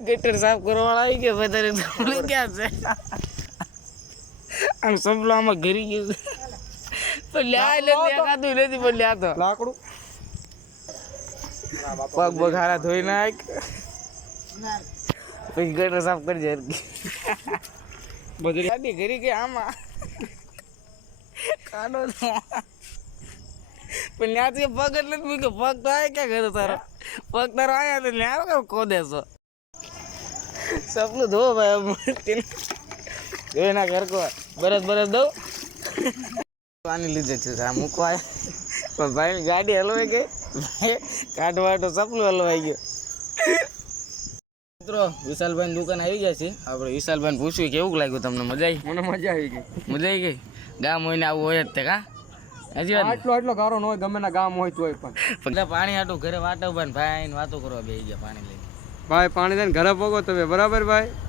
ગટર સાફ કરવા વાળા આવી ગયા વધારે તો ક્યાં છે આમ સપલો આમાં ઘરી ગયું છે પણ લ્યા નથી કાતું નથી પણ લ્યા તો લાકડું પગ બગ હારા ધોઈ નાખ પછી ગટર સાફ કરજે બધી ગાડી ઘરી કે આમાં કાઢો તો પણ ત્યાંથી પગ એટલે મૂક્યો પગ તો આય ક્યાં ઘરે તારો પગ તારો આયા તો લ્યા કોદે છો સપનું ધો ભાઈ ધોઈ ના ઘર કો બરસ દઉં પાણી લીધે છે આ મૂકવા પણ ભાઈ ગાડી હલવાઈ ગઈ કાઢવા તો સપનું હલવાઈ ગયો મિત્રો વિશાલભાઈ ની દુકાન આવી જાય છે આપણે વિશાલભાઈ પૂછ્યું કેવું લાગ્યું તમને મજા આવી મને મજા આવી ગઈ ગામ હોય ને આવું હોય જ તે કા હજી વાત આટલો ગારો ન હોય ગમે ના ગામ હોય તોય પણ પાણી હાટું ઘરે વાટો ભાઈ વાતો કરવા બે ગયા પાણી લઈ ભાઈ પાણી લઈને ઘરે પોગો તમે બરાબર ભાઈ